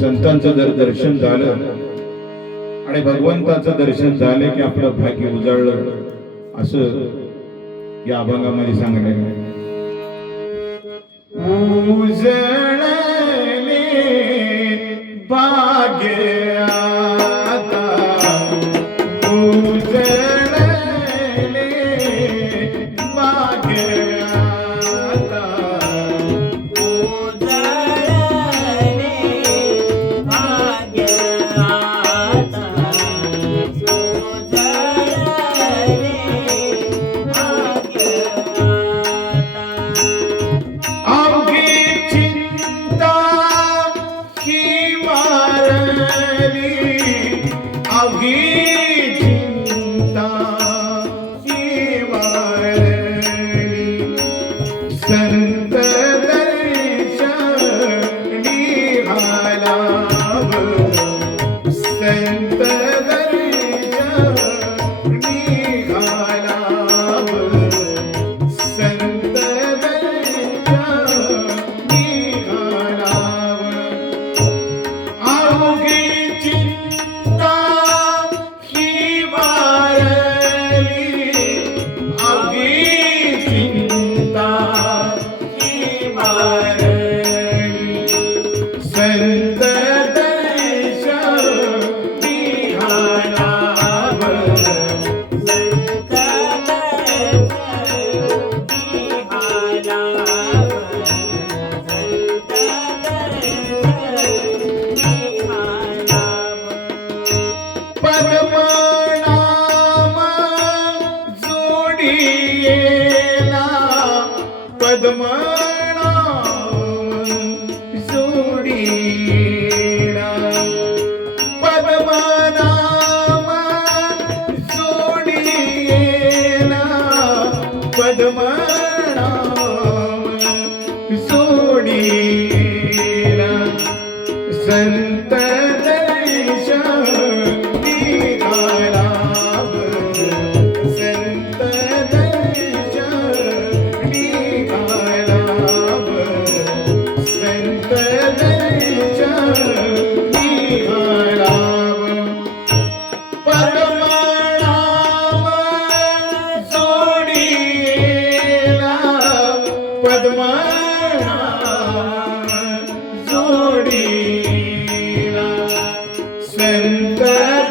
संतांचं जर दर्शन झालं आणि भगवंताचं दर्शन झालं की आपलं भाग्य उजाळलं असं या अभंगामध्ये सांगण्यात आहे. उजळले भाग्य आता, उजळले भाग्य आता, संत दर्शनी आलाव, संत दर्शनी आलाव, संत दर्शनी आलाव. अवघी चिंता ही वारली, अवघी चिंता संत दर्शनी आलाव, संत दर्शनी आलाव, संत दर्शनी आलाव. पद्मनाम जोडियेला, पद्मनाम जोडियेला, पद्मनाम जोडियेला, पद्मनाम जोडियेला. संत दर्शनी आलाव, संत दर्शनी आलाव, संत दर्शनी आलाव. पद्मनाम जोडियेला, पद्मनाम जोडियेला, संत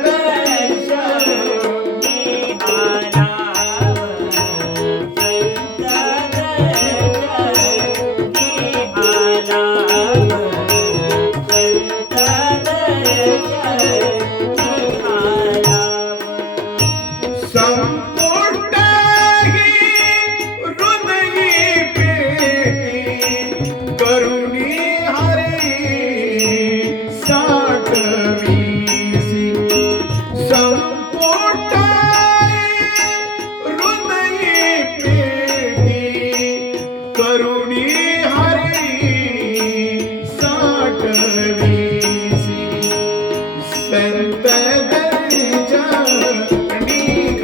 दर्शनी आलाव, संत दर्शनी आलाव, संत दर्शनी आलाव. संपुटाही हृदयी पेटी, करुणी हरी साठवीसी. संपुटाही हृदयी पेटी, करुणी हरी साठवीसी. संत दर्शनी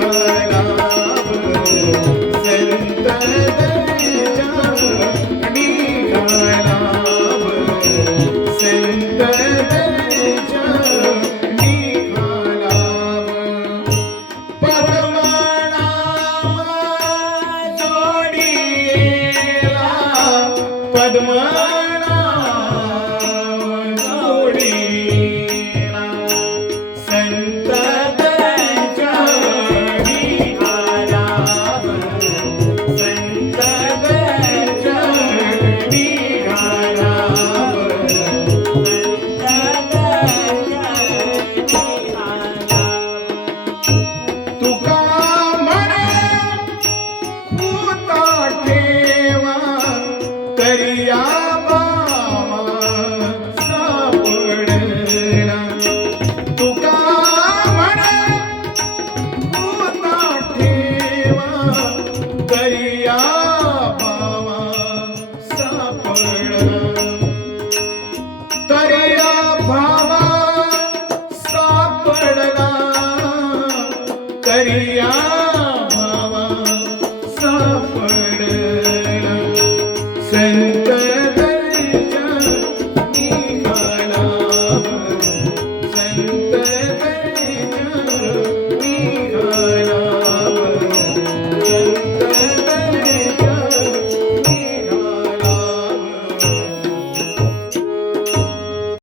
आलाव, संत दर्शनी आलाव,